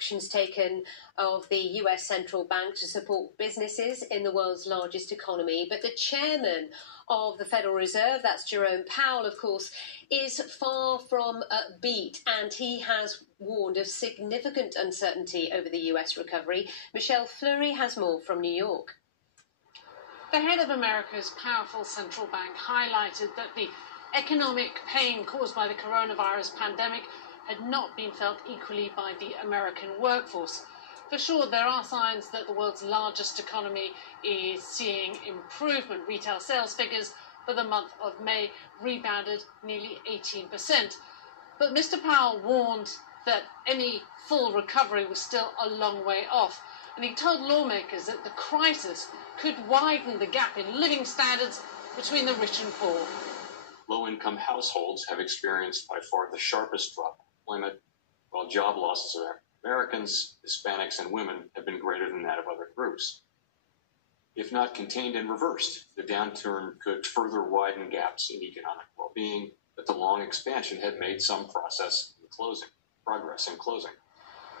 actions taken of the US central bank to support businesses in the world's largest economy. But the chairman of the Federal Reserve, that's Jerome Powell, of course, is far from upbeat, and he has warned of significant uncertainty over the US recovery. Michelle Fleury has more from New York. The head of America's powerful central bank highlighted that the economic pain caused by the coronavirus pandemic had not been felt equally by the American workforce. For sure, there are signs that the world's largest economy is seeing improvement. Retail sales figures for the month of May rebounded nearly 18%. But Mr. Powell warned that any full recovery was still a long way off. And he told lawmakers that the crisis could widen the gap in living standards between the rich and poor. Low-income households have experienced by far the sharpest drop in employment, while job losses of Americans, Hispanics, and women have been greater than that of other groups. If not contained and reversed, the downturn could further widen gaps in economic well-being, but the long expansion had made some progress in closing.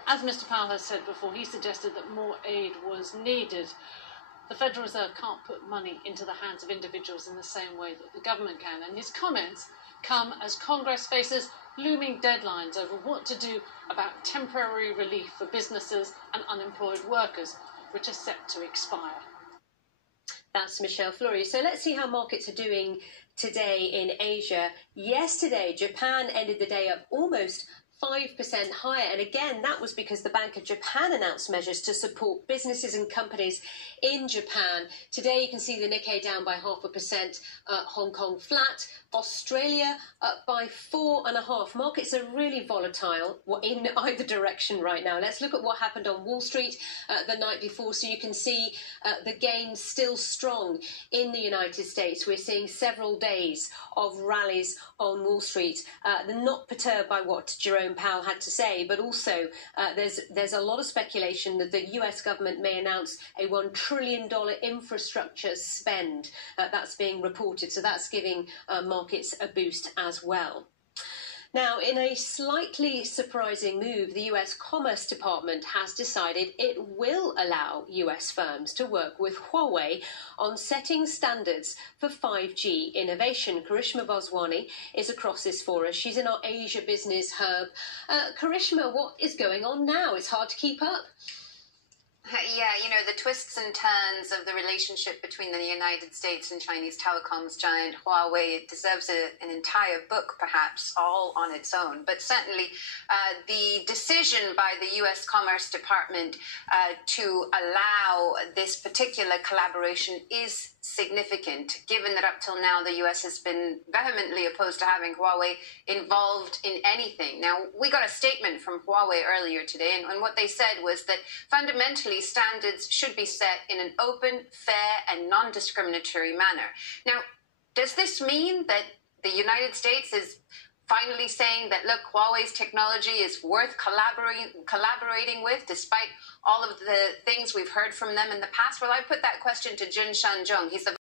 As Mr. Powell has said before, he suggested that more aid was needed. The Federal Reserve can't put money into the hands of individuals in the same way that the government can, and his comments come as Congress faces looming deadlines over what to do about temporary relief for businesses and unemployed workers, which are set to expire. That's Michelle Fleury. So let's see how markets are doing today in Asia. Yesterday, Japan ended the day up almost 5% higher. And again, that was because the Bank of Japan announced measures to support businesses and companies in Japan. Today, you can see the Nikkei down by 0.5%, Hong Kong flat, Australia up by 4.5%. Markets are really volatile in either direction right now. Let's look at what happened on Wall Street the night before, so you can see the gains still strong in the United States. We're seeing several days of rallies on Wall Street. They're not perturbed by what Jerome Powell had to say, but also there's a lot of speculation that the US government may announce a $1 trillion infrastructure spend. That's being reported, so that's giving markets a boost as well. Now, in a slightly surprising move, the US Commerce Department has decided it will allow US firms to work with Huawei on setting standards for 5G innovation. Karishma Bhoswani is across this for us. She's in our Asia Business Hub. Karishma, what is going on now? It's hard to keep up. Yeah, you know, the twists and turns of the relationship between the United States and Chinese telecoms giant Huawei deserves an entire book, perhaps, all on its own. But certainly the decision by the U.S. Commerce Department to allow this particular collaboration is significant, given that up till now the U.S. has been vehemently opposed to having Huawei involved in anything. Now, we got a statement from Huawei earlier today, and what they said was that fundamentally standards should be set in an open, fair, and non-discriminatory manner. Now, does this mean that the United States is finally saying that, look, Huawei's technology is worth collaborating with, despite all of the things we've heard from them in the past? Well, I put that question to Jun Shanzhong. He's the